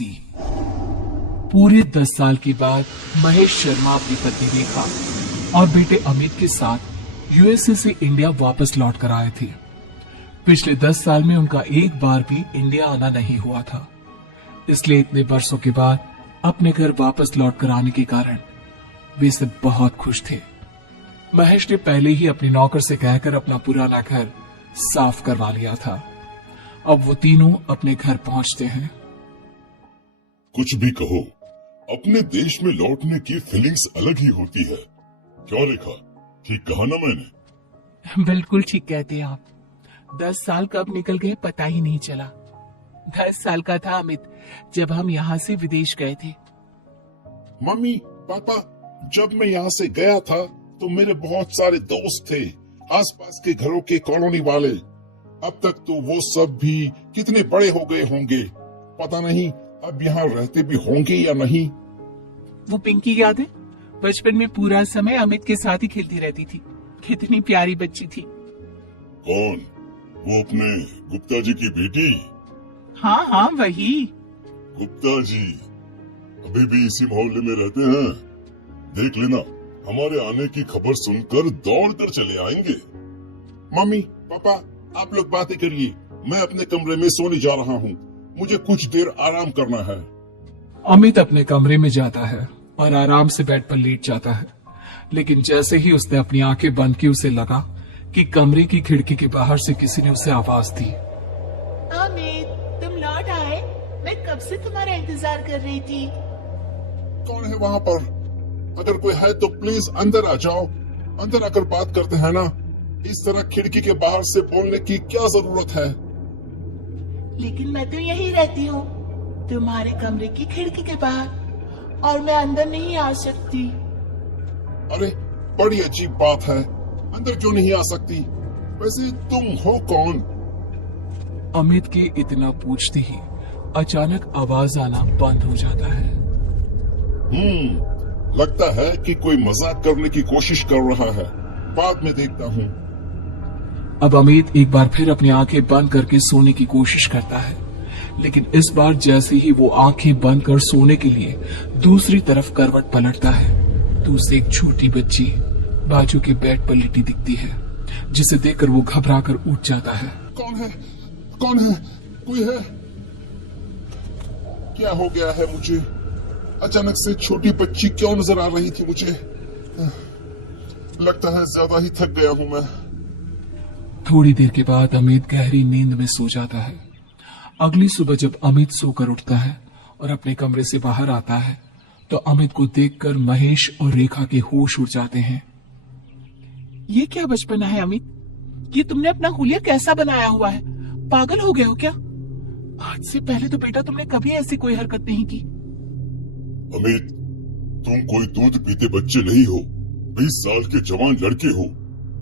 थी। पूरे 10 साल के बाद महेश शर्मा अपनी पत्नी रेखा और बेटे अमित के साथ यूएसए से इंडिया वापस लौट कर आए थे। पिछले 10 साल में उनका एक बार भी इंडिया आना नहीं हुआ था, इसलिए इतने वर्षों के बाद अपने घर वापस लौट कर आने के कारण वे सब बहुत खुश थे। महेश ने पहले ही अपने नौकर से कहकर अपना पुराना घर साफ करवा लिया था। अब वो तीनों अपने घर पहुंचते हैं। कुछ भी कहो, अपने देश में लौटने की फीलिंग्स अलग ही होती है। क्या रेखा, ठीक कहा ना मैंने? बिल्कुल ठीक कहते हैं आप। 10 साल कब निकल गए पता ही नहीं चला। 10 साल का था अमित जब हम यहाँ से विदेश गए थे। मम्मी पापा, जब मैं यहाँ से गया था तो मेरे बहुत सारे दोस्त थे, आसपास के घरों के कॉलोनी वाले। अब तक तो वो सब भी कितने बड़े हो गए होंगे, पता नहीं अब यहाँ रहते भी होंगे या नहीं। वो पिंकी याद है? बचपन में पूरा समय अमित के साथ ही खेलती रहती थी। कितनी प्यारी बच्ची थी। कौन? वो अपने गुप्ता जी की बेटी? हाँ हाँ वही। गुप्ता जी अभी भी इसी मोहल्ले में रहते हैं? देख लेना, हमारे आने की खबर सुनकर दौड़ कर चले आएंगे। मम्मी पापा, आप लोग बातें करिए, मैं अपने कमरे में सोने जा रहा हूँ। मुझे कुछ देर आराम करना है। अमित अपने कमरे में जाता है और आराम से बेड पर लेट जाता है, लेकिन जैसे ही उसने अपनी आंखें बंद की उसे लगा कि कमरे की खिड़की के बाहर से किसी ने उसे आवाज दी। अमित, तुम लौट आए? मैं कब से तुम्हारा इंतजार कर रही थी। कौन है वहाँ पर? अगर कोई है तो प्लीज अंदर आ जाओ। अंदर आकर बात करते हैं ना। इस तरह खिड़की के बाहर से बोलने की क्या जरूरत है? लेकिन मैं तो यहीं रहती हूँ, तुम्हारे कमरे की खिड़की के बाहर, और मैं अंदर नहीं आ सकती। अरे बड़ी अजीब बात है, अंदर क्यों नहीं आ सकती? वैसे तुम हो कौन? अमित के इतना पूछते ही अचानक आवाज आना बंद हो जाता है। लगता है कि कोई मजाक करने की कोशिश कर रहा है। बाद में देखता हूँ। अब अमित एक बार फिर अपनी आंखें बंद करके सोने की कोशिश करता है, लेकिन इस बार जैसे ही वो आंखें बंद कर सोने के लिए दूसरी तरफ करवट पलटता है तो उसे एक छोटी बच्ची बाजू के बेड पर लेटी दिखती है, जिसे देखकर वो घबरा कर उठ जाता है। कौन है? कौन है? कोई है? क्या हो गया है मुझे? अचानक से छोटी बच्ची क्यों नजर आ रही थी मुझे? लगता है ज्यादा ही थक गया हूं मैं। थोड़ी देर के बाद अमित गहरी नींद में सो जाता है। अगली सुबह जब अमित सोकर उठता है और अपने कमरे से बाहर आता है तो अमित को देखकर महेश और रेखा के होश उड़ जाते हैं। ये क्या बचपना है अमित? ये तुमने अपना हुलिया कैसा बनाया हुआ है? पागल हो गए हो क्या? आज से पहले तो बेटा तुमने कभी ऐसी कोई हरकत नहीं की। अमित, तुम कोई दूध पीते बच्चे नहीं हो, 20 साल के जवान लड़के हो,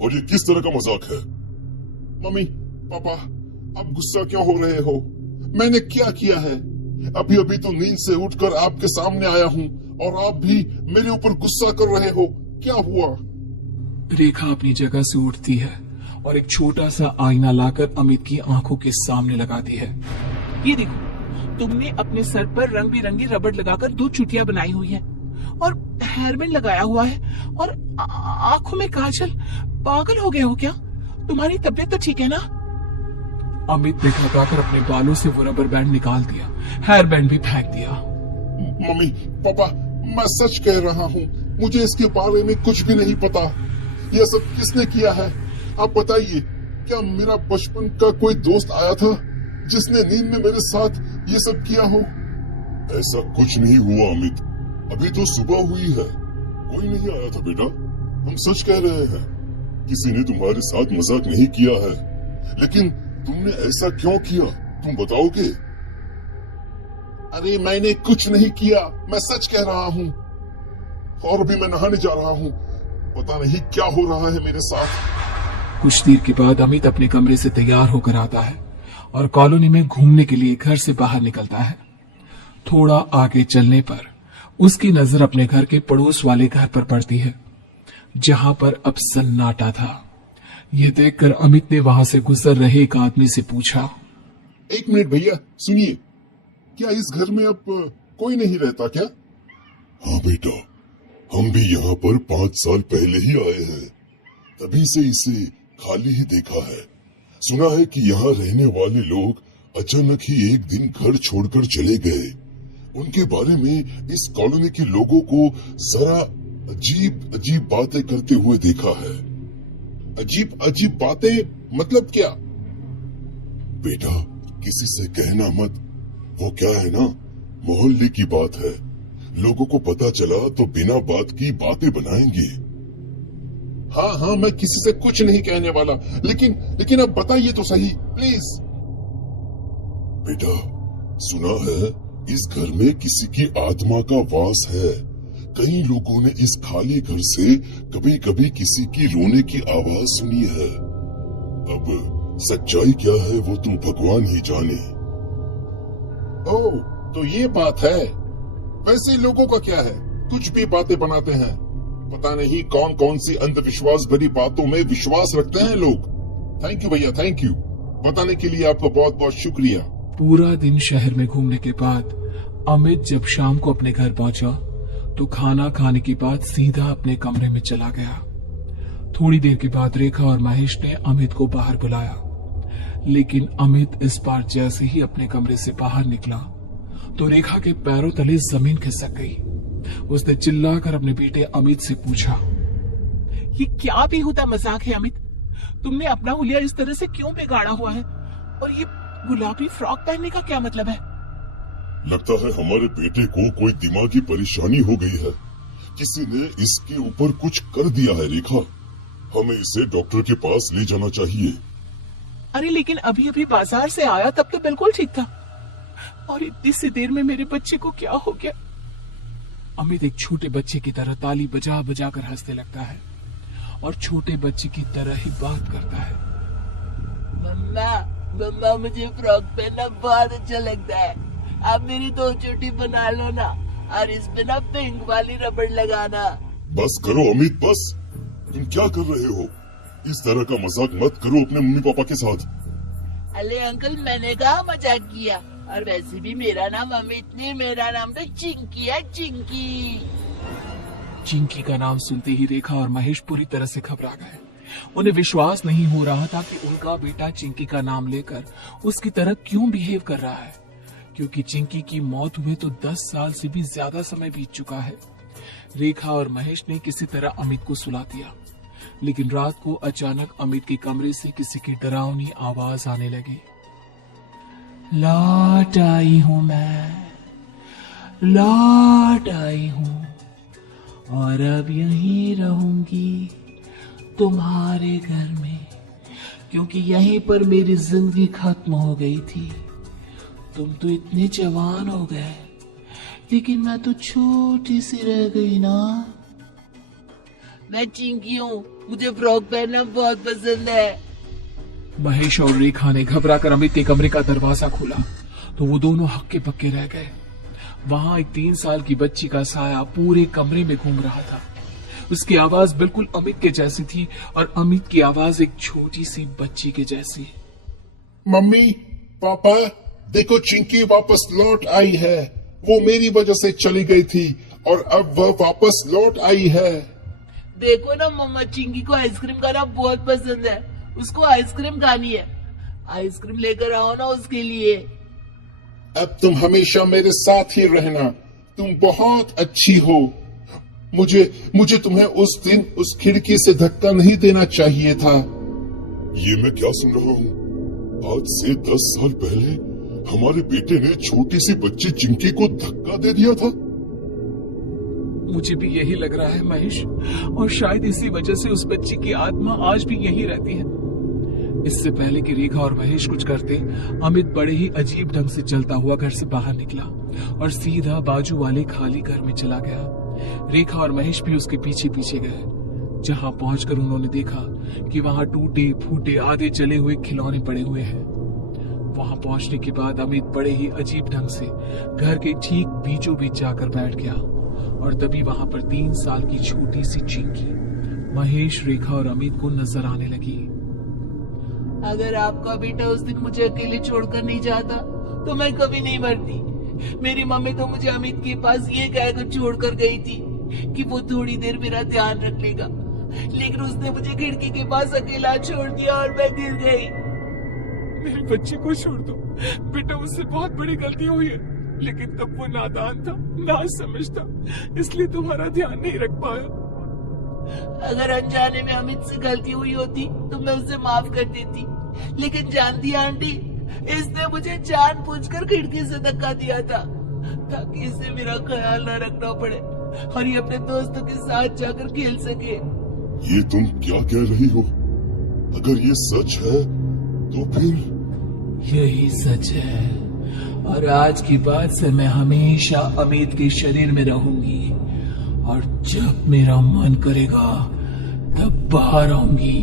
और ये किस तरह का मजाक है? मम्मी पापा, आप गुस्सा क्यों हो रहे हो? मैंने क्या किया है? अभी अभी तो नींद से उठकर आपके सामने आया हूँ और आप भी मेरे ऊपर गुस्सा कर रहे हो। क्या हुआ? रेखा अपनी जगह से उठती है और एक छोटा सा आईना लाकर अमित की आंखों के सामने लगाती है। ये देखो, तुमने अपने सर पर रंग बिरंगी रबड़ लगाकर 2 चुटिया बनाई हुई है और हेयरबैंड लगाया हुआ है और आंखों में काजल। पागल हो गए हो क्या? तुम्हारी तबीयत तो ठीक है ना? अमित ने घबराकर अपने बालों से वो रबर बैंड निकाल दिया, हेयर बैंड भी फेंक दिया। मम्मी पापा, मैं सच कह रहा हूँ, मुझे इसके बारे में कुछ भी नहीं पता। यह सब किसने किया है? आप बताइए, क्या मेरा बचपन का कोई दोस्त आया था जिसने नींद में मेरे साथ ये सब किया हो? ऐसा कुछ नहीं हुआ अमित, अभी तो सुबह हुई है। कोई नहीं आया था बेटा, हम सच कह रहे हैं। किसी ने तुम्हारे साथ मजाक नहीं किया है। लेकिन तुमने ऐसा क्यों किया, तुम बताओगे? अरे मैंने कुछ नहीं किया, मैं सच कह रहा हूँ। और अभी मैं नहाने जा रहा हूँ, पता नहीं क्या हो रहा है मेरे साथ। कुछ देर के बाद अमित अपने कमरे से तैयार होकर आता है और कॉलोनी में घूमने के लिए घर से बाहर निकलता है। थोड़ा आगे चलने पर उसकी नजर अपने घर के पड़ोस वाले घर पर पड़ती है, जहां पर अब सन्नाटा था। यह देखकर अमित ने वहां से गुजर रहे एक आदमी से पूछा, 1 मिनट भैया, सुनिए। क्या इस घर में अब कोई नहीं रहता क्या? हाँ बेटा, हम भी यहाँ पर 5 साल पहले ही आए हैं। तभी से इसे खाली ही देखा है। सुना है कि यहाँ रहने वाले लोग अचानक ही एक दिन घर छोड़कर चले गए। उनके बारे में इस कॉलोनी के लोगों को जरा अजीब अजीब बातें करते हुए देखा है। अजीब अजीब बातें मतलब क्या? बेटा, किसी से कहना मत। वो क्या है ना, मोहल्ले की बात है। लोगों को पता चला तो बिना बात की बातें बनाएंगे। हाँ हाँ, मैं किसी से कुछ नहीं कहने वाला, लेकिन अब बताइए तो सही प्लीज। बेटा, सुना है इस घर में किसी की आत्मा का वास है। कई लोगों ने इस खाली घर से कभी कभी किसी की रोने की आवाज सुनी है। अब सच्चाई क्या है वो तो भगवान ही जाने। ओह, तो ये बात है। वैसे लोगों का क्या है, कुछ भी बातें बनाते हैं। पता नहीं कौन कौन सी अंधविश्वास भरी बातों में विश्वास रखते हैं लोग। थैंक यू भैया, थैंक यू। बताने के लिए आपका बहुत बहुत शुक्रिया। पूरा दिन शहर में घूमने के बाद अमित जब शाम को अपने घर पहुंचा तो खाना खाने के बाद सीधा अपने कमरे में चला गया। थोड़ी देर के बाद रेखा और महेश ने अमित को बाहर बुलाया, लेकिन अमित इस बार जैसे ही अपने कमरे से बाहर निकला तो रेखा के पैरों तले जमीन खिसक गई। उसने चिल्लाकर अपने बेटे अमित से पूछा, ये क्या भी होता मजाक है अमित? तुमने अपना हुलिया इस तरह से क्यों बिगाड़ा हुआ है? और ये गुलाबी फ्रॉक पहनने का क्या मतलब है? लगता है हमारे बेटे को कोई दिमागी परेशानी हो गई है। किसी ने इसके ऊपर कुछ कर दिया है रेखा। हमें इसे डॉक्टर के पास ले जाना चाहिए। अरे लेकिन अभी अभी बाजार से आया तब तो बिल्कुल ठीक था, और इतनी सी देर में मेरे बच्चे को क्या हो गया? अमित एक छोटे बच्चे की तरह ताली बजा बजा कर हंसने लगता है और छोटे बच्चे की तरह ही बात करता है। मम्मा मुझे फ्रॉक पहनना बहुत अच्छा लगता है। आप मेरी 2 चोटी बना लो ना, और इस पे ना पिंक वाली रबड़ लगाना। बस करो अमित, बस। तुम क्या कर रहे हो? इस तरह का मजाक मत करो अपने मम्मी पापा के साथ। अरे अंकल, मैंने कहा मजाक किया, और वैसे भी मेरा नाम अमित नहीं, मेरा नाम तो चिंकी है, चिंकी। चिंकी का नाम सुनते ही रेखा और महेश पूरी तरह से घबरा गए। उन्हें विश्वास नहीं हो रहा था कि उनका बेटा चिंकी का नाम लेकर उसकी तरह क्यों बिहेव कर रहा है, क्योंकि चिंकी की मौत हुए तो 10 साल से भी ज्यादा समय बीत चुका है। रेखा और महेश ने किसी तरह अमित को सुला दिया, लेकिन रात को अचानक अमित के कमरे से किसी की डरावनी आवाज आने लगी। लौट आई हूं मैं, लौट आई हूं, और अब यहीं रहूंगी तुम्हारे घर में, क्योंकि यहीं पर मेरी जिंदगी खत्म हो गई थी। तुम तो इतने जवान हो गए, लेकिन मैं तो छोटी सी रह गई ना। मैं चिंकी हूँ, मुझे फ्रॉक पहनना बहुत पसंद है। महेश और रेखा ने घबराकर अमित के कमरे का दरवाजा खोला तो वो दोनों हक्के पक्के रह गए। वहां एक 3 साल की बच्ची का साया पूरे कमरे में घूम रहा था। उसकी आवाज बिल्कुल अमित के जैसी थी, और अमित की आवाज एक छोटी सी बच्ची के जैसी। मम्मी पापा, देखो चिंकी वापस लौट आई है। वो मेरी वजह से चली गई थी, और अब वह वापस लौट आई है। देखो ना मम्मा, चिंकी को आइसक्रीम खाना बहुत पसंद है, उसको आइसक्रीम खानी है। आइसक्रीम लेकर आओ ना उसके लिए। अब तुम हमेशा मेरे साथ ही रहना। तुम बहुत अच्छी हो। मुझे तुम्हें उस दिन उस खिड़की से धक्का नहीं देना चाहिए था। ये मैं क्या सुन रहा हूँ? आज से 10 साल पहले हमारे बेटे ने छोटी सी बच्ची चिंकी को धक्का दे दिया था। मुझे भी यही लग रहा है महेश, और शायद इसी वजह से उस बच्ची की आत्मा आज भी यही रहती है। इससे पहले कि रेखा और महेश कुछ करते, अमित बड़े ही अजीब ढंग से चलता हुआ घर से बाहर निकला और सीधा बाजू वाले खाली घर में चला गया। रेखा और महेश भी उसके पीछे पीछे गए। जहां पहुंचकर उन्होंने देखा कि वहां टूटे फूटे आधे जले हुए खिलौने पड़े हुए हैं। वहां पहुंचने के बाद अमित बड़े ही अजीब ढंग से घर के ठीक बीचों बीच जाकर बैठ गया, और तभी वहां पर 3 साल की छोटी सी चिंकी महेश, रेखा और अमित को नजर आने लगी। अगर आपका बेटा उस दिन मुझे अकेले छोड़कर नहीं जाता तो मैं कभी नहीं मरती। मेरी मम्मी तो मुझे अमित के पास ये कहकर छोड़कर गई थी कि वो थोड़ी देर मेरा ध्यान रख लेगा, लेकिन उसने मुझे खिड़की के पास अकेला छोड़ दिया और मैं गिर गई। मेरे बच्चे को छोड़ दो बेटा, उससे बहुत बड़ी गलती हुई है, लेकिन तब वो नादान था, ना समझता, इसलिए तुम्हारा ध्यान नहीं रख पाया। अगर अनजाने में अमित से गलती हुई होती तो मैं उसे माफ कर देती, लेकिन जानती आंटी, इसने मुझे जानबूझकर खिड़की से धक्का दिया था ताकि इसे मेरा ख्याल न रखना पड़े और ये अपने दोस्तों के साथ जाकर खेल सके। ये तुम क्या कह रही हो? अगर ये सच है तो फिर यही सच है, और आज की बात से मैं हमेशा अमित के शरीर में रहूंगी, और जब मेरा मन करेगा तब बाहर आऊंगी।